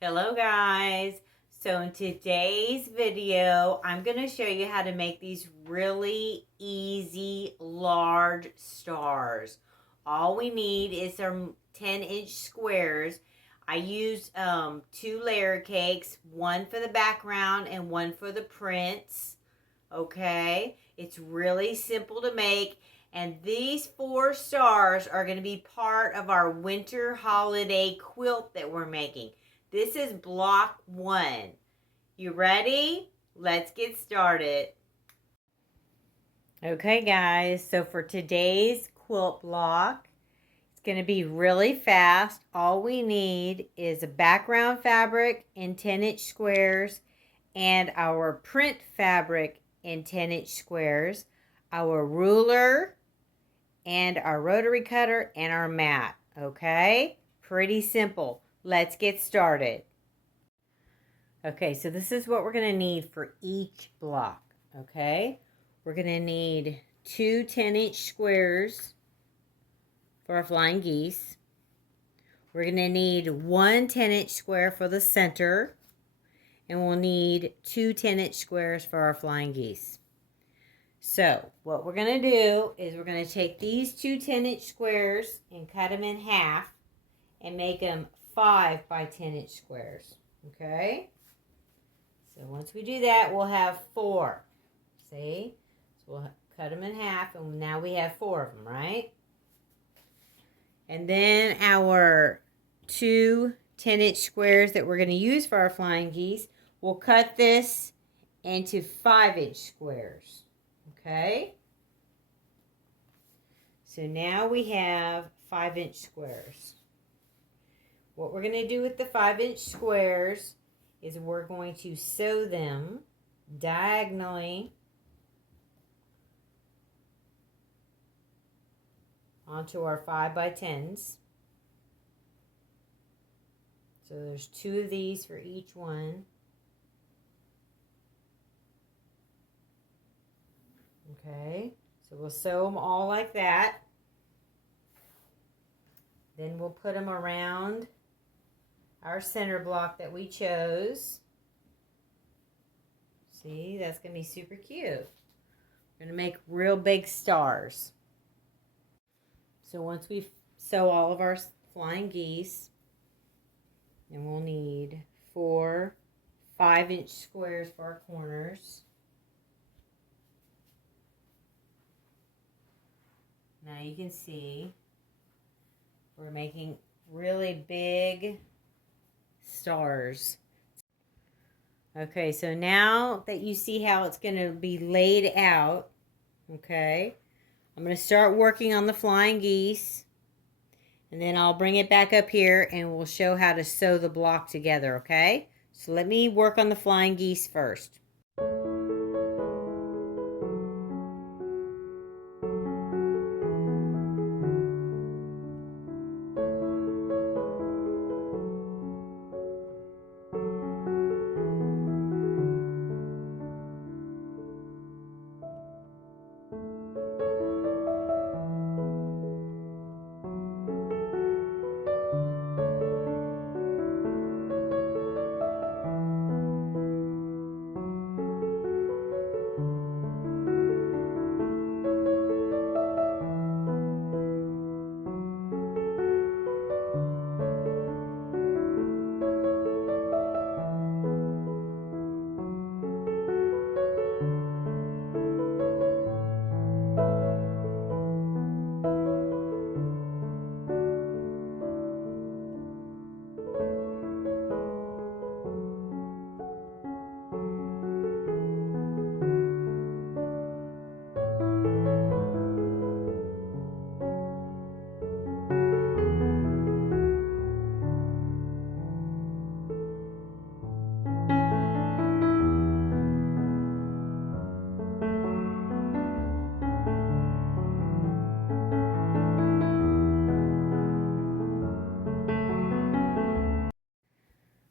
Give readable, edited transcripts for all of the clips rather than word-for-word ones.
Hello guys. So in today's video, I'm going to show you how to make these really easy large stars. All we need is some 10-inch squares. I used 2 layer cakes, one for the background and one for the prints. Okay, it's really simple to make. And these 4 stars are going to be part of our winter holiday quilt that we're making. This is block 1. You ready? Let's get started. Okay guys, so for today's quilt block, it's going to be really fast. All we need is a background fabric in 10-inch squares and our print fabric in 10-inch squares, our ruler, and our rotary cutter, and our mat. Okay? Pretty simple. Let's get started. Okay, so this is what we're going to need for each block. Okay? We're going to need 2 10-inch squares for our flying geese. We're going to need 1 10-inch square for the center. And we'll need 2 10-inch squares for our flying geese. So what we're going to do is we're going to take these 2 10-inch squares and cut them in half and make them 5 by 10-inch squares. Okay? So once we do that, we'll have 4. See? So we'll cut them in half, and now we have 4 of them, right? And then our 2 10-inch squares that we're going to use for our flying geese, we'll cut this into 5-inch squares. Okay? So now we have 5-inch squares. What we're going to do with the 5-inch squares is we're going to sew them diagonally onto our 5 by 10s. So there's 2 of these for each one. Okay, so we'll sew them all like that. Then we'll put them around our center block that we chose. See, that's going to be super cute. We're going to make real big stars. So once we sew all of our flying geese, then we'll need 4 5-inch squares for our corners. Now you can see we're making really big stars. Okay, so now that you see how it's going to be laid out, okay, I'm going to start working on the flying geese, and then I'll bring it back up here and we'll show how to sew the block together, okay? So let me work on the flying geese first.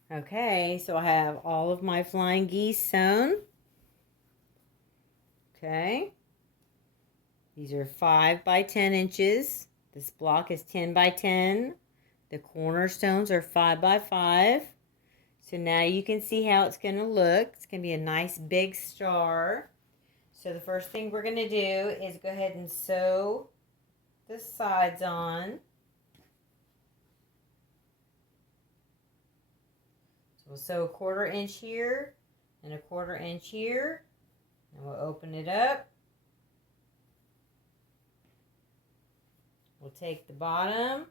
Okay, so I have all of my flying geese sewn. Okay. These are 5 by 10 inches. This block is 10 by 10. The cornerstones are 5 by 5. So now you can see how it's going to look. It's going to be a nice big star. So the first thing we're going to do is go ahead and sew the sides on. So we'll sew 1/4 inch here and 1/4 inch here. And we'll open it up. We'll take the bottom,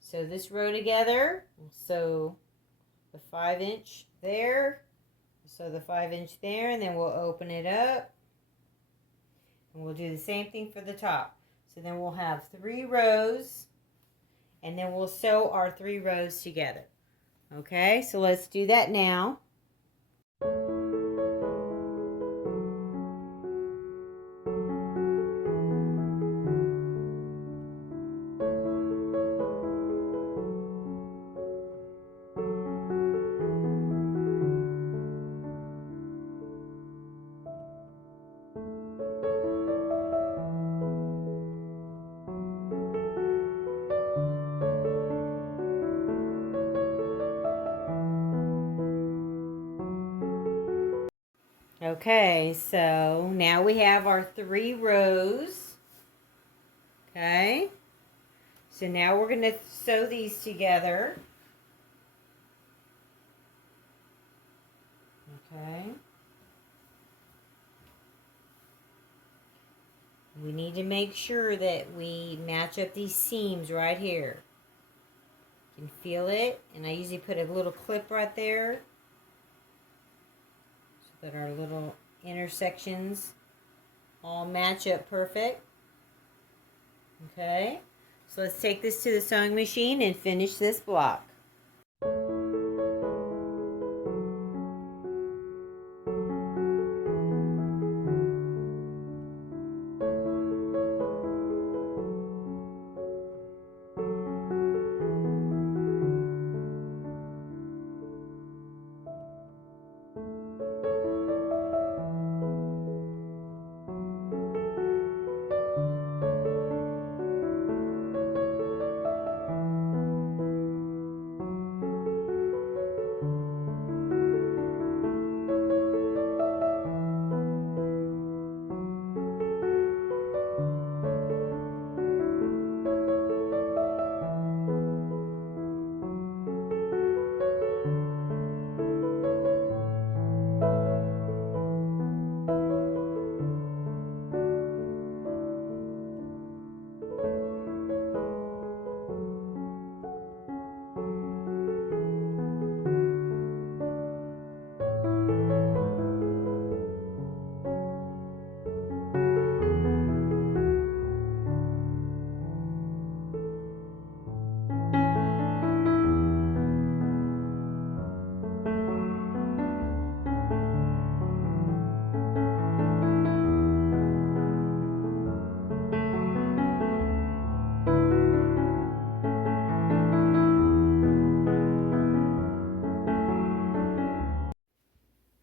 sew this row together. We'll sew the 5 inch there, sew the 5 inch there, and then we'll open it up. And we'll do the same thing for the top. So then we'll have 3 rows, and then we'll sew our 3 rows together. Okay, so let's do that now. Okay, so now we have our 3 rows. Okay, so now we're going to sew these together. Okay. We need to make sure that we match up these seams right here. You can feel it, and I usually put a little clip right there so that our little intersections all match up perfect. Okay, so let's take this to the sewing machine and finish this block.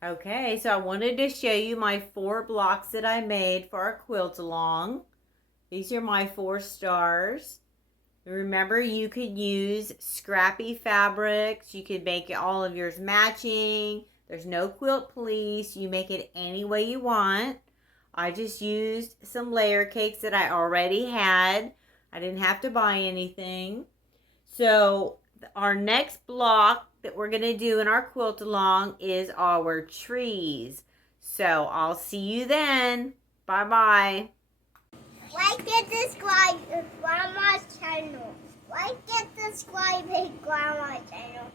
Okay, so I wanted to show you my 4 blocks that I made for our quilt along. These are my 4 stars. Remember, you could use scrappy fabrics. You could make all of yours matching. There's no quilt police. You make it any way you want. I just used some layer cakes that I already had. I didn't have to buy anything. So our next block that we're going to do in our quilt along is our trees. So I'll see you then. Bye-bye. Like and subscribe to Grandma's channel. Like and subscribe to Grandma's channel.